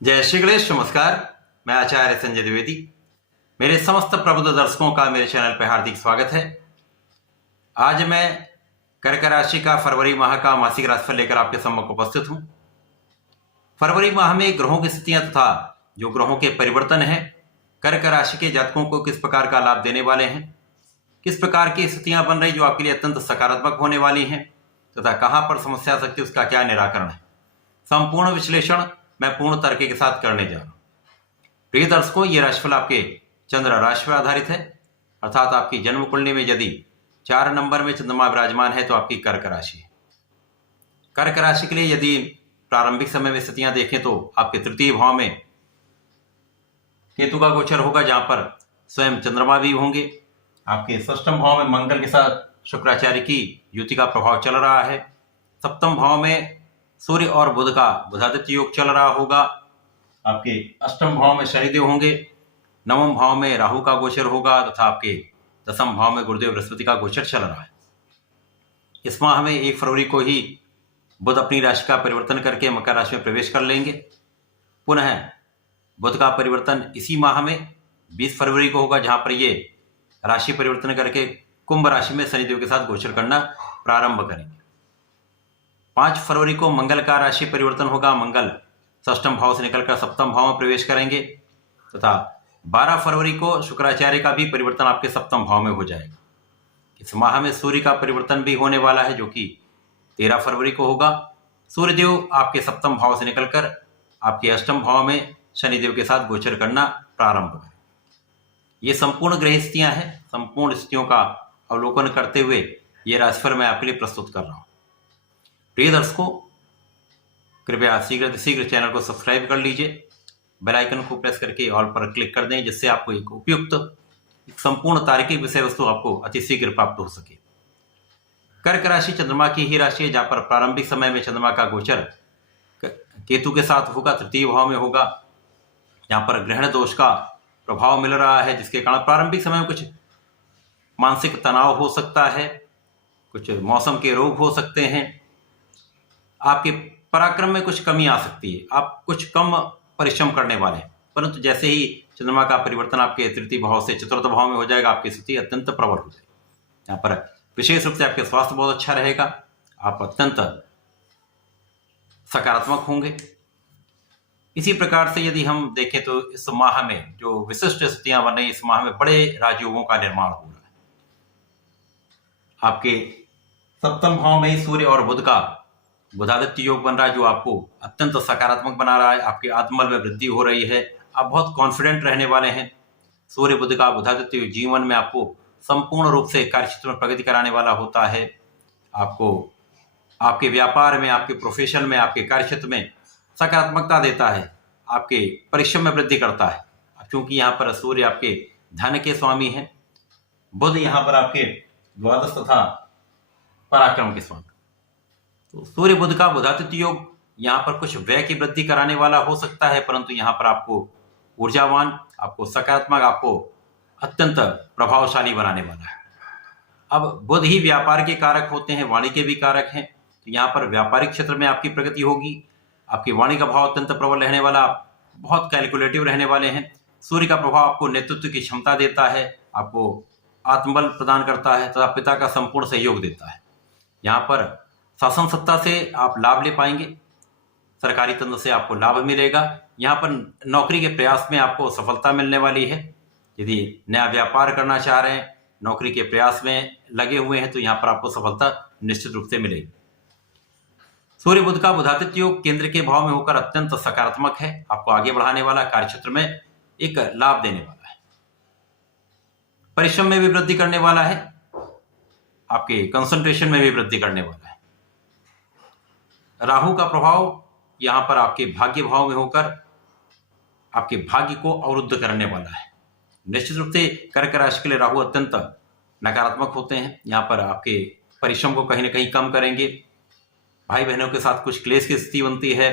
जय श्री गणेश। नमस्कार। मैं आचार्य संजय द्विवेदी। मेरे समस्त प्रबुद्ध दर्शकों का मेरे चैनल पर हार्दिक स्वागत है। आज मैं कर्क राशि का फरवरी माह का मासिक राशिफल लेकर आपके सम्मुख उपस्थित हूं। फरवरी माह में ग्रहों की स्थितियां तथा जो ग्रहों के परिवर्तन हैं कर्क राशि के जातकों को किस प्रकार का लाभ देने वाले हैं, किस प्रकार की स्थितियां बन रही जो आपके लिए अत्यंत सकारात्मक होने वाली हैं तथा कहां पर समस्या आ सकती है, उसका क्या निराकरण है, संपूर्ण विश्लेषण मैं पूर्ण तर्क के साथ करने जा रहा हूं। प्रिय दर्शकों, ये राशिफल आपके चंद्र राशि पर आधारित है, अर्थात आपकी जन्म कुंडली में यदि 4 नंबर में चंद्रमा विराजमान है तो आपकी कर्क राशि है। कर्क राशि के लिए यदि प्रारंभिक समय में स्थितियां देखें तो आपके तृतीय भाव में केतु का गोचर होगा, जहां पर स्वयं चंद्रमा भी होंगे। आपके षष्ठम भाव में मंगल के साथ शुक्राचार्य की युति का प्रभाव चल रहा है। सप्तम भाव में सूर्य और बुध का बुधादित्य योग चल रहा होगा। आपके अष्टम भाव में शनिदेव होंगे, नवम भाव में राहु का गोचर होगा तथा आपके दसम भाव में गुरुदेव बृहस्पति का गोचर चल रहा है। इस माह में 1 फरवरी को ही बुध अपनी राशि का परिवर्तन करके मकर राशि में प्रवेश कर लेंगे। पुनः बुध का परिवर्तन इसी माह में 20 फरवरी को होगा, जहां पर ये राशि परिवर्तन करके कुंभ राशि में शनिदेव के साथ गोचर करना प्रारंभ करेंगे। 5 फरवरी को मंगल का राशि परिवर्तन होगा। मंगल षष्ठम भाव से निकलकर सप्तम भाव में प्रवेश करेंगे तथा 12 फरवरी को शुक्राचार्य का भी परिवर्तन आपके सप्तम भाव में हो जाएगा। इस माह में सूर्य का परिवर्तन भी होने वाला है, जो कि 13 फरवरी को होगा। सूर्यदेव आपके सप्तम भाव से निकलकर आपके अष्टम भाव में शनिदेव के साथ गोचर करना प्रारंभ करें। ये संपूर्ण ग्रह स्थितियां हैं। संपूर्ण स्थितियों का अवलोकन करते हुए ये राशिफल मैं आपके लिए प्रस्तुत कर रहा हूं। प्रिय दर्शकों, कृपया शीघ्र चैनल को सब्सक्राइब कर लीजिए, बेल आइकन को प्रेस करके ऑल पर क्लिक कर दें, जिससे आपको एक उपयुक्त संपूर्ण तार्किक विषय वस्तु आपको अति शीघ्र प्राप्त हो सके। कर्क राशि चंद्रमा की ही राशि है, जहां पर प्रारंभिक समय में चंद्रमा का गोचर केतु के साथ होगा, तृतीय भाव में होगा। यहाँ पर ग्रहण दोष का प्रभाव मिल रहा है, जिसके कारण प्रारंभिक समय में कुछ मानसिक तनाव हो सकता है, कुछ मौसम के रोग हो सकते हैं, आपके पराक्रम में कुछ कमी आ सकती है, आप कुछ कम परिश्रम करने वाले हैं। परंतु जैसे ही चंद्रमा का परिवर्तन आपके तृतीय भाव से चतुर्थ भाव में हो जाएगा, आपकी स्थिति अत्यंत प्रबल हो जाएगी। यहाँ पर विशेष रूप से आपके स्वास्थ्य बहुत अच्छा रहेगा, आप अत्यंत सकारात्मक होंगे। इसी प्रकार से यदि हम देखें तो इस माह में जो विशिष्ट स्थितियां बन रही, इस माह में बड़े राजयोगों का निर्माण हो रहा है। आपके सप्तम भाव में ही सूर्य और बुध का बुधादित्य योग बन रहा है, जो आपको अत्यंत सकारात्मक बना रहा है। आपके आत्मबल में वृद्धि हो रही है, आप बहुत कॉन्फिडेंट रहने वाले हैं। सूर्य बुध का बुधादित्य योग जीवन में आपको संपूर्ण रूप से कार्यक्षेत्र में प्रगति कराने वाला होता है। आपको आपके व्यापार में, आपके प्रोफेशन में, आपके कार्यक्षेत्र में सकारात्मकता देता है, आपके परिश्रम में वृद्धि करता है। क्योंकि यहाँ पर सूर्य आपके धन के स्वामी हैं, बुध यहाँ पर आपके द्वादश तथा पराक्रम के स्वामी। तो सूर्य बुध का बुधादित्य योग यहाँ पर कुछ व्यय की वृद्धि कराने वाला हो सकता है, परंतु यहाँ पर आपको ऊर्जावान, आपको सकारात्मक, आपको अत्यंत प्रभावशाली बनाने वाला है। अब बुध ही व्यापार के कारक होते हैं, वाणी के भी कारक हैं, तो यहाँ पर व्यापारिक क्षेत्र में आपकी प्रगति होगी। आपकी वाणी का भाव अत्यंत प्रबल रहने वाला, आप बहुत कैलकुलेटिव रहने वाले हैं। सूर्य का प्रभाव आपको नेतृत्व की क्षमता देता है, आपको आत्मबल प्रदान करता है तथा पिता का संपूर्ण सहयोग देता है। यहाँ पर शासन सत्ता से आप लाभ ले पाएंगे, सरकारी तंत्र से आपको लाभ मिलेगा। यहाँ पर नौकरी के प्रयास में आपको सफलता मिलने वाली है। यदि नया व्यापार करना चाह रहे हैं, नौकरी के प्रयास में लगे हुए हैं, तो यहाँ पर आपको सफलता निश्चित रूप से मिलेगी। सूर्य बुध का बुधादित्य योग केंद्र के भाव में होकर अत्यंत सकारात्मक है, आपको आगे बढ़ाने वाला, कार्यक्षेत्र में एक लाभ देने वाला है, परिश्रम में भी वृद्धि करने वाला है, आपके कंसंट्रेशन में भी वृद्धि करने वाला है। राहु का प्रभाव यहां पर आपके भाग्य भाव में होकर आपके भाग्य को अवरुद्ध करने वाला है। निश्चित रूप से कर्क राशि के लिए राहु अत्यंत नकारात्मक होते हैं, यहाँ पर आपके परिश्रम को कहीं ना कहीं कम करेंगे। भाई बहनों के साथ कुछ क्लेश की स्थिति बनती है,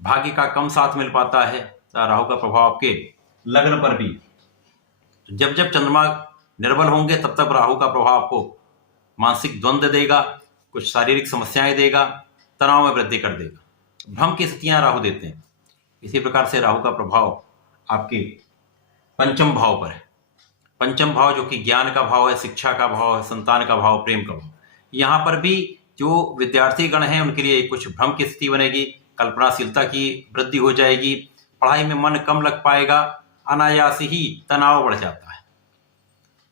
भाग्य का कम साथ मिल पाता है। राहु का प्रभाव आपके लग्न पर भी, जब जब चंद्रमा निर्बल होंगे तब तक राहु का प्रभाव आपको मानसिक द्वंद्व देगा, कुछ शारीरिक समस्याएं देगा, तनाव में वृद्धि कर देगा। भ्रम की स्थितियां राहु देते हैं। इसी प्रकार से राहु का प्रभाव आपके पंचम भाव पर है। पंचम भाव जो कि ज्ञान का भाव है, शिक्षा का भाव है, संतान का भाव, प्रेम का भाव। यहाँ पर भी जो विद्यार्थी गण हैं उनके लिए कुछ भ्रम की स्थिति बनेगी, कल्पनाशीलता की वृद्धि हो जाएगी, पढ़ाई में मन कम लग पाएगा, अनायास ही तनाव बढ़ जाता है।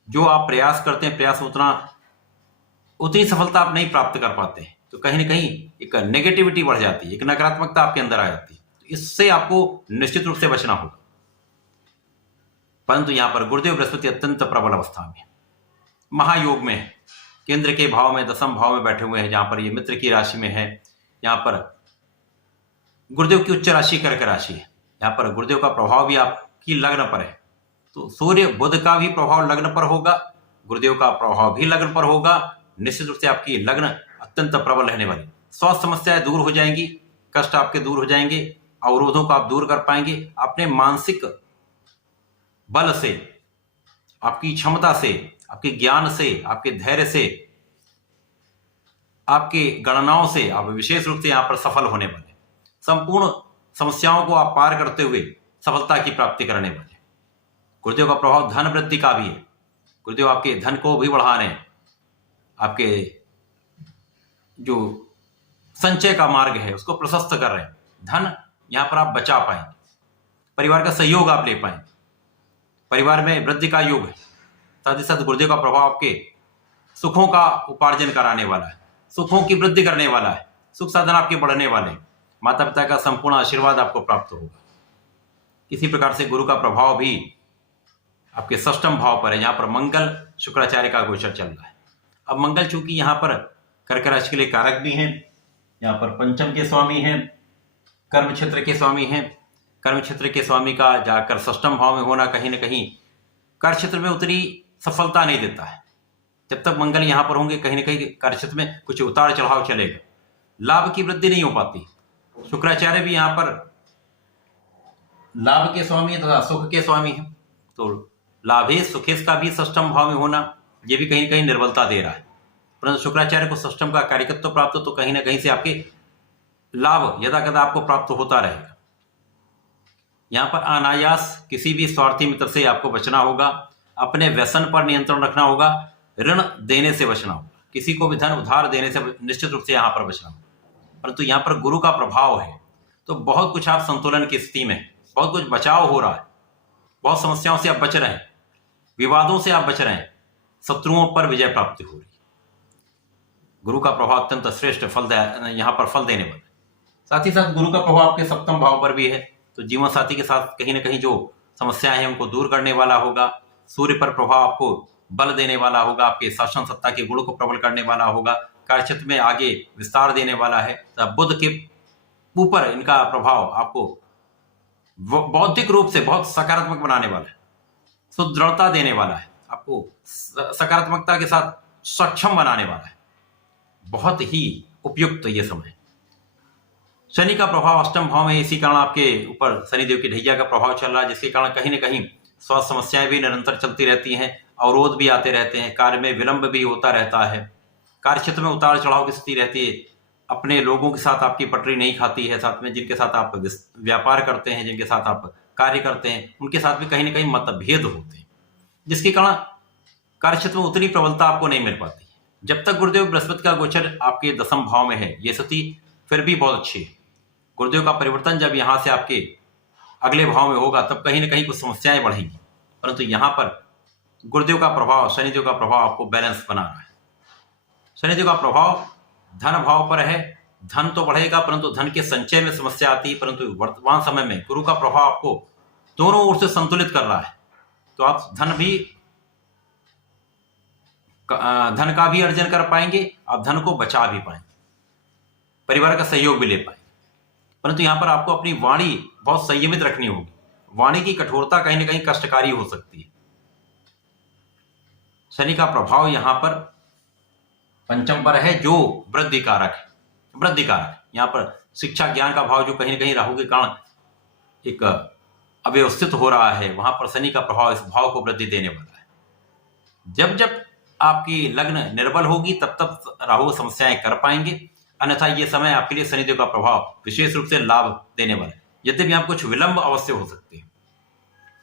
जो आप प्रयास करते हैं, प्रयास उतनी सफलता आप नहीं प्राप्त कर पाते हैं, तो कहीं ना कहीं एक नेगेटिविटी बढ़ जाती है, एक नकारात्मकता आपके अंदर आ जाती है। तो इससे आपको निश्चित रूप से बचना होगा। परंतु यहां पर गुरुदेव बृहस्पति अत्यंत प्रबल अवस्था में, महायोग में है, केंद्र के भाव में, दसम भाव में बैठे हुए हैं, जहां पर ये मित्र की राशि में है। यहां पर गुरुदेव की उच्च राशि कर्क राशि है। यहां पर गुरुदेव का प्रभाव भी आपकी लग्न पर है, तो सूर्य बुध का भी प्रभाव लग्न पर होगा, गुरुदेव का प्रभाव भी लग्न पर होगा। निश्चित रूप से आपकी लग्न अत्यंत प्रबल रहने वाली, स्वास्थ्य समस्याएं दूर हो जाएंगी, कष्ट आपके दूर हो जाएंगे, अवरोधों को आप दूर कर पाएंगे। अपने मानसिक बल से, आपकी क्षमता से, आपके ज्ञान से, आपके धैर्य से, आपकी गणनाओं से आप विशेष रूप से यहां पर सफल होने वाले, संपूर्ण समस्याओं को आप पार करते हुए सफलता की प्राप्ति करने वाले। गुरुदेव का प्रभाव धन वृद्धि का भी है। गुरुदेव आपके धन को भी बढ़ा रहे हैं, आपके जो संचय का मार्ग है उसको प्रशस्त कर रहे हैं। धन यहां पर आप बचा पाएंगे, परिवार का सहयोग आप ले पाएंगे, परिवार में वृद्धि का योग है। साथ ही साथ गुरुदेव का प्रभाव आपके सुखों का उपार्जन कराने वाला है, सुखों की वृद्धि करने वाला है, सुख साधन आपके बढ़ने वाले हैं, माता पिता का संपूर्ण आशीर्वाद आपको प्राप्त होगा। इसी प्रकार से गुरु का प्रभाव भी आपके षष्ठम भाव पर है, जहां पर मंगल शुक्राचार्य का गोचर चल रहा है। अब मंगल चूंकि यहाँ पर कर्क राशि के लिए कारक भी हैं, यहाँ पर पंचम के स्वामी हैं, कर्म क्षेत्र के स्वामी हैं। कर्म क्षेत्र के स्वामी का जाकर षष्ठम भाव में होना कहीं ना कहीं कार्य क्षेत्र में उतनी सफलता नहीं देता है। जब तक मंगल यहाँ पर होंगे कहीं ना कहीं कार्य क्षेत्र में कुछ उतार चढ़ाव चलेगा, लाभ की वृद्धि नहीं हो पाती। शुक्राचार्य भी यहाँ पर लाभ के स्वामी तथा सुख के स्वामी है, तो लाभेश सुखेश का भी षष्ठम भाव में होना ये भी कहीं ना कहीं निर्बलता दे रहा है। परंतु शुक्राचार्य को षष्ठम का कार्यकत्व प्राप्त हो तो कहीं ना कहीं से आपके लाभ यदाकदा आपको प्राप्त होता रहेगा। यहाँ पर अनायास किसी भी स्वार्थी मित्र से आपको बचना होगा, अपने व्यसन पर नियंत्रण रखना होगा, ऋण देने से बचना होगा, किसी को भी धन उधार देने से निश्चित रूप से यहाँ पर बचना होगा। परंतु यहाँ पर गुरु का प्रभाव है तो बहुत कुछ आप संतुलन की स्थिति में, बहुत कुछ बचाव हो रहा है, बहुत समस्याओं से आप बच रहे हैं, विवादों से आप बच रहे हैं, शत्रुओं पर विजय प्राप्ति हो रही है। गुरु का प्रभाव अत्यंत श्रेष्ठ फल यहाँ पर फल देने वाला है। साथ ही साथ गुरु का प्रभाव आपके सप्तम भाव पर भी है, तो जीवन साथी के साथ कहीं ना कहीं जो समस्याएं हैं उनको दूर करने वाला होगा। सूर्य पर प्रभाव आपको बल देने वाला होगा, आपके शासन सत्ता के गुण को प्रबल करने वाला होगा, कार्यक्षेत्र में आगे विस्तार देने वाला है। बुध के ऊपर इनका प्रभाव आपको बौद्धिक रूप से बहुत सकारात्मक बनाने वाला है, सुदृढ़ता देने वाला है, आपको सकारात्मकता के साथ सक्षम बनाने वाला है। बहुत ही उपयुक्त ये समय। शनि का प्रभाव अष्टम भाव में, इसी कारण आपके ऊपर शनिदेव की ढैया का प्रभाव चल रहा है, जिसके कारण कहीं ना कहीं स्वास्थ्य समस्याएं भी निरंतर चलती रहती हैं, अवरोध भी आते रहते हैं, कार्य में विलंब भी होता रहता है, कार्य क्षेत्र में उतार चढ़ाव की स्थिति रहती है, अपने लोगों के साथ आपकी पटरी नहीं खाती है, साथ में जिनके साथ आप व्यापार करते हैं, जिनके साथ आप कार्य करते हैं, उनके साथ भी कहीं ना कहीं मतभेद होते हैं, जिसके कारण कार्य क्षेत्र में उतनी प्रबलता आपको नहीं मिल पाती। जब तक गुरुदेव बृहस्पति का गोचर आपके दसम भाव में है, ये स्थिति फिर भी बहुत अच्छी है। गुरुदेव का परिवर्तन जब यहाँ से आपके अगले भाव में होगा तब कहीं ना कहीं कुछ समस्याएं बढ़ेंगी, परंतु यहाँ पर गुरुदेव का प्रभाव, शनिदेव का प्रभाव आपको बैलेंस बना रहा है। शनिदेव का प्रभाव धन भाव पर है, धन तो बढ़ेगा परंतु धन के संचय में समस्या आती है, परंतु वर्तमान समय में गुरु का प्रभाव आपको दोनों ओर से संतुलित कर रहा है, तो आप धन का भी अर्जन कर पाएंगे, आप धन को बचा भी पाएंगे, परिवार का सहयोग भी ले पाएंगे। परंतु यहां पर आपको अपनी वाणी बहुत संयमित रखनी होगी, वाणी की कठोरता कहीं ना कहीं कष्टकारी हो सकती है। शनि का प्रभाव यहां पर पंचम पर है, जो वृद्धि कारक है, वृद्धि कारक यहां पर शिक्षा ज्ञान का भाव जो कहीं ना कहीं राहु के कारण एक अव्यवस्थित हो रहा है, वहां पर शनि का प्रभाव इस भाव को वृद्धि देने वाला है। जब जब आपकी लग्न निर्बल होगी तब तब राहु समस्याएं कर पाएंगे, अन्यथा ये समय आपके लिए शनिदेव का प्रभाव विशेष रूप से लाभ देने वाला है। यद्यपि यहाँ कुछ विलंब अवश्य हो सकते हैं।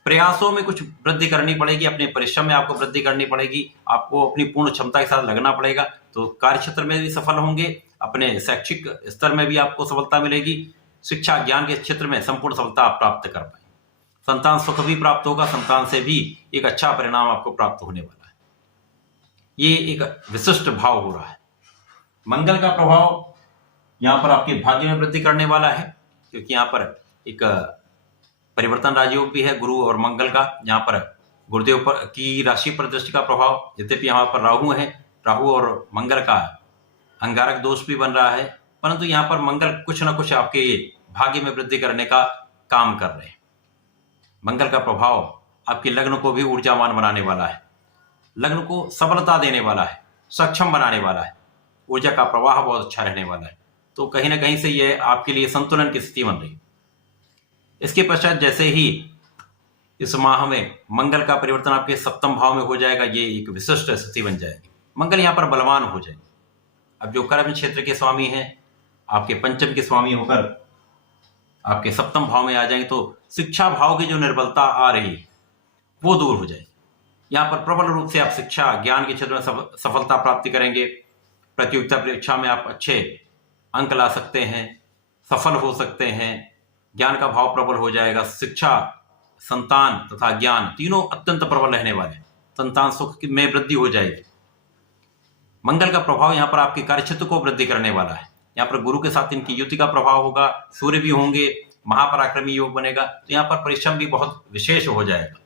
प्रयासों में कुछ वृद्धि करनी पड़ेगी, अपने परिश्रम में आपको वृद्धि करनी पड़ेगी, आपको अपनी पूर्ण क्षमता के साथ लगना पड़ेगा, तो कार्य क्षेत्र में भी सफल होंगे, अपने शैक्षिक स्तर में भी आपको सफलता मिलेगी, शिक्षा ज्ञान के क्षेत्र में संपूर्ण सफलता आप प्राप्त कर पाएंगे। संतान सुख भी प्राप्त होगा, संतान से भी एक अच्छा परिणाम आपको प्राप्त होने वाला है। ये एक विशिष्ट भाव हो रहा है। मंगल का प्रभाव यहाँ पर आपके भाग्य में वृद्धि करने वाला है, क्योंकि यहाँ पर एक परिवर्तन राजयोग भी है गुरु और मंगल का। यहाँ पर गुरुदेव पर की राशि पर दृष्टि का प्रभाव, यद्यपि यहाँ पर राहु है, राहु और मंगल का अंगारक दोष भी बन रहा है, परंतु यहाँ पर मंगल कुछ न कुछ आपके भाग्य में वृद्धि करने का काम कर रहे हैं। मंगल का प्रभाव आपके लग्न को भी ऊर्जावान बनाने वाला है, लग्न को सबलता देने वाला है, सक्षम बनाने वाला है, ऊर्जा का प्रवाह बहुत अच्छा रहने वाला है। तो कहीं ना कहीं से यह आपके लिए संतुलन की स्थिति बन रही है। इसके पश्चात जैसे ही इस माह में मंगल का परिवर्तन आपके सप्तम भाव में हो जाएगा, ये एक विशिष्ट स्थिति बन जाएगी। मंगल यहाँ पर बलवान हो जाएंगे। अब जो कर्म क्षेत्र के स्वामी हैं, आपके पंचम के स्वामी होकर आपके सप्तम भाव में आ जाएंगे, तो शिक्षा भाव की जो निर्बलता आ रही है वो दूर हो जाएगी। यहाँ पर प्रबल रूप से आप शिक्षा ज्ञान के क्षेत्र में सफलता प्राप्ति करेंगे। प्रतियोगिता परीक्षा में आप अच्छे अंक ला सकते हैं, सफल हो सकते हैं, ज्ञान का भाव प्रबल हो जाएगा। शिक्षा, संतान तथा ज्ञान तीनों अत्यंत प्रबल रहने वाले हैं। संतान सुख में वृद्धि हो जाएगी। मंगल का प्रभाव यहाँ पर आपके कार्यक्षेत्र को वृद्धि करने वाला है। यहाँ पर गुरु के साथ इनकी युति का प्रभाव होगा, सूर्य भी होंगे, महापराक्रमी योग बनेगा, तो यहाँ पर परिश्रम भी बहुत विशेष हो जाएगा।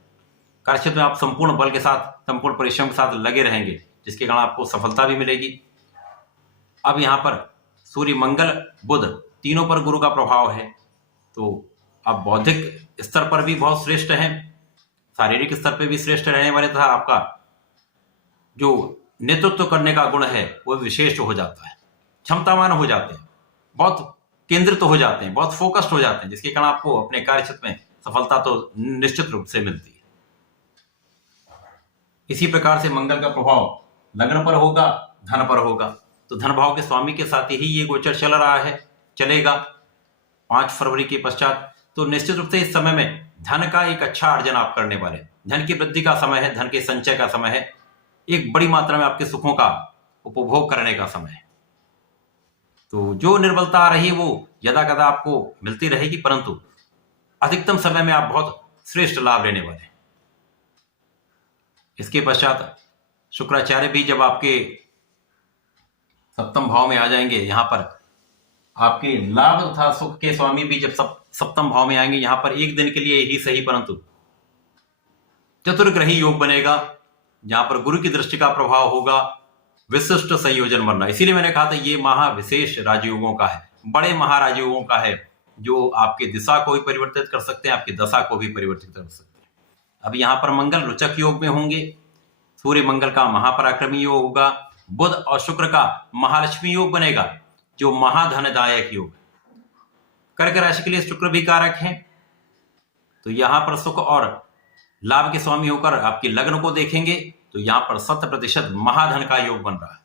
कार्यक्षेत्र में आप संपूर्ण बल के साथ, संपूर्ण परिश्रम के साथ लगे रहेंगे, जिसके कारण आपको सफलता भी मिलेगी। अब यहाँ पर सूर्य, मंगल, बुध तीनों पर गुरु का प्रभाव है, तो आप बौद्धिक स्तर पर भी बहुत श्रेष्ठ हैं, शारीरिक स्तर पर भी श्रेष्ठ रहने वाले, तथा आपका जो नेतृत्व करने का गुण है वो विशेष हो जाता है, क्षमतावान हो जाते हैं, बहुत केंद्रित हो जाते हैं, बहुत फोकस्ड हो जाते हैं, जिसके कारण आपको अपने कार्य क्षेत्र में सफलता तो निश्चित रूप से मिलती है। इसी प्रकार से मंगल का प्रभाव लग्न पर होगा, धन पर होगा, तो धन भाव के स्वामी के साथ ही ये गोचर चल रहा है, चलेगा 5 फरवरी के पश्चात। तो निश्चित रूप से इस समय में धन का एक अच्छा अर्जन आप करने वाले, धन की वृद्धि का समय है, धन के संचय का समय है, एक बड़ी मात्रा में आपके सुखों का उपभोग करने का समय है। तो जो निर्बलता आ रही है वो यदा कदा आपको मिलती रहेगी, परंतु अधिकतम समय में आप बहुत श्रेष्ठ लाभ लेने वाले हैं। इसके पश्चात शुक्राचार्य भी जब आपके सप्तम भाव में आ जाएंगे, यहाँ पर आपके लाभ तथा सुख के स्वामी भी जब सप्तम भाव में आएंगे, यहाँ पर एक दिन के लिए ही सही परंतु चतुर्ग्रही योग बनेगा, जहां पर गुरु की दृष्टि का प्रभाव होगा, विशिष्ट संयोजन बनना। इसीलिए मैंने कहा था ये महा विशेष राजयोगों का है, बड़े महाराजयोगों का है, जो आपकी दिशा को भी परिवर्तित कर सकते हैं, आपकी दशा को भी परिवर्तित कर सकते हैं। अब यहाँ पर मंगल रुचक योग में होंगे, सूर्य मंगल का महापराक्रमी योग होगा, बुध और शुक्र का महालक्ष्मी योग बनेगा, जो महाधनदायक योग। कर्क राशि के लिए शुक्र भी कारक है, तो यहाँ पर सुख और लाभ के स्वामी होकर आपके लग्न को देखेंगे, तो यहाँ पर 100% महाधन का योग बन रहा है।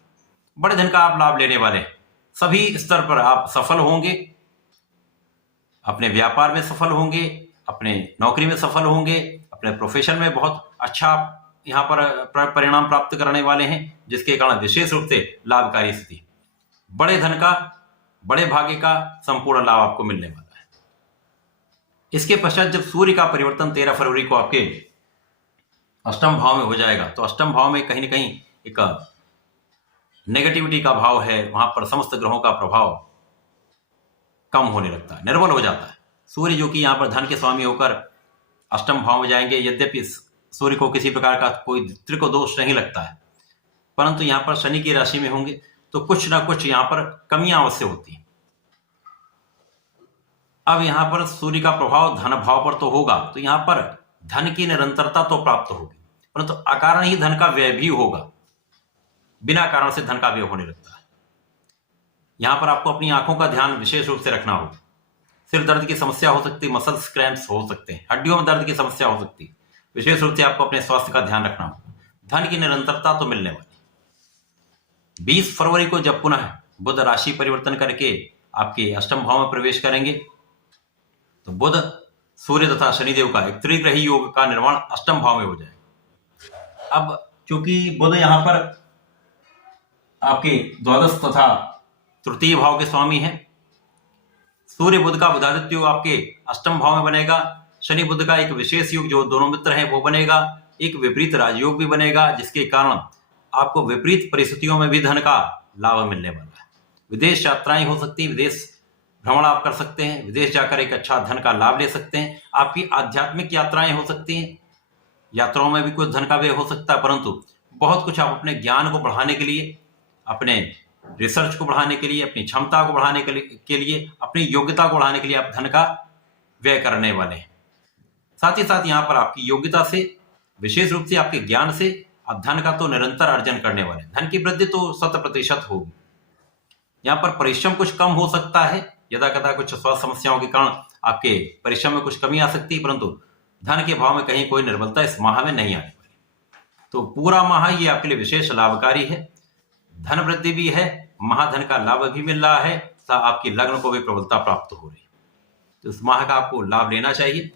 बड़े धन का आप लाभ लेने वाले हैं, सभी स्तर पर आप सफल होंगे, अपने व्यापार में सफल होंगे, अपने नौकरी में सफल होंगे, अपने प्रोफेशन में बहुत अच्छा यहाँ पर परिणाम प्राप्त करने वाले हैं, जिसके कारण विशेष रूप से लाभकारी स्थिति, बड़े धन का, बड़े भाग्य का संपूर्ण लाभ आपको मिलने वाला है। इसके पश्चात जब सूर्य का परिवर्तन 13 फरवरी को आपके अष्टम भाव में हो जाएगा, तो अष्टम भाव में कहीं ना कहीं एक नेगेटिविटी का भाव है, वहां पर समस्त ग्रहों का प्रभाव कम होने लगता है, निर्बल हो जाता है। सूर्य जो कि यहाँ पर धन के स्वामी होकर अष्टम भाव में जाएंगे, यद्यपि सूर्य को किसी प्रकार का कोई त्रिको दोष नहीं लगता है, परंतु यहाँ पर शनि की राशि में होंगे, तो कुछ ना कुछ यहाँ पर कमियां अवश्य होती हैं। अब यहाँ पर सूर्य का प्रभाव धन भाव पर तो होगा, तो यहाँ पर धन की निरंतरता तो प्राप्त होगी, परंतु अकारण ही धन का व्यय भी होगा, बिना कारण से धन का व्यय होने लगता है। यहाँ पर आपको अपनी आंखों का ध्यान विशेष रूप से रखना होगा। सिर दर्द की समस्या हो सकती है, मसल्स क्रैम्प्स हो सकते हैं, हड्डियों में दर्द की समस्या हो सकती है, विशेष रूप से आपको अपने स्वास्थ्य का ध्यान रखना होगा। धन की निरंतरता तो मिलने वाली। 20 फरवरी को जब पुनः बुध राशि परिवर्तन करके आपके अष्टम भाव में प्रवेश करेंगे, तो बुध, सूर्य तथा शनिदेव का एक त्रिग्रही योग का निर्माण अष्टम भाव में हो जाएगा। अब चूंकि बुध यहां पर आपके द्वादश तथा तृतीय भाव के स्वामी हैं, सूर्य बुध का बुधादित्य योग आपके अष्टम भाव में बनेगा, शनि बुध का एक विशेष योग जो दोनों मित्र हैं वो बनेगा, एक विपरीत राजयोग भी बनेगा, जिसके कारण आपको विपरीत परिस्थितियों में भी धन का लाभ मिलने वाला है। विदेश यात्राएं हो सकती है, विदेश भ्रमण आप कर सकते हैं, विदेश जाकर एक अच्छा धन का लाभ ले सकते हैं। आपकी आध्यात्मिक यात्राएं हो सकती हैं, यात्राओं में भी कुछ धन का व्यय हो सकता है, परंतु बहुत कुछ आप अपने ज्ञान को बढ़ाने के लिए, अपने रिसर्च को बढ़ाने के लिए, अपनी क्षमता को बढ़ाने के लिए, अपनी योग्यता को बढ़ाने के लिए आप धन का व्यय करने वाले हैं। साथ ही साथ यहाँ पर आपकी योग्यता से, विशेष रूप से आपके ज्ञान से आप धन का तो निरंतर अर्जन करने वाले हैं। धन की वृद्धि तो 100% होगी। यहाँ पर परिश्रम कुछ कम हो सकता है, यदा कदा कुछ स्वास्थ्य समस्याओं के कारण आपके परिश्रम में कुछ कमी आ सकती है, परंतु धन के भाव में कहीं कोई निर्बलता इस माह में नहीं आने वाली। तो पूरा माह ये आपके लिए विशेष लाभकारी है, धन वृद्धि भी है, महाधन का लाभ भी मिल रहा है, आपकी लग्न को भी प्रबलता प्राप्त हो रही है। तो इस माह का आपको लाभ लेना चाहिए।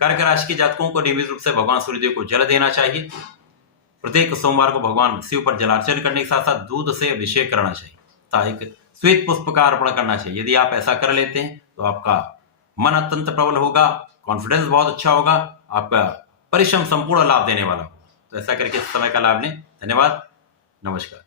कर्क राशि के जातकों को नियमित रूप से भगवान सूर्यदेव को जल देना चाहिए। प्रत्येक सोमवार को भगवान शिव पर जलार्चन करने के साथ साथ दूध से अभिषेक करना चाहिए, एक श्वेत पुष्प का अर्पण करना चाहिए। यदि आप ऐसा कर लेते हैं तो आपका मन अत्यंत प्रबल होगा, कॉन्फिडेंस बहुत अच्छा होगा, आपका परिश्रम संपूर्ण लाभ देने वाला होगा। तो ऐसा करके इस समय का लाभ लें। धन्यवाद, नमस्कार।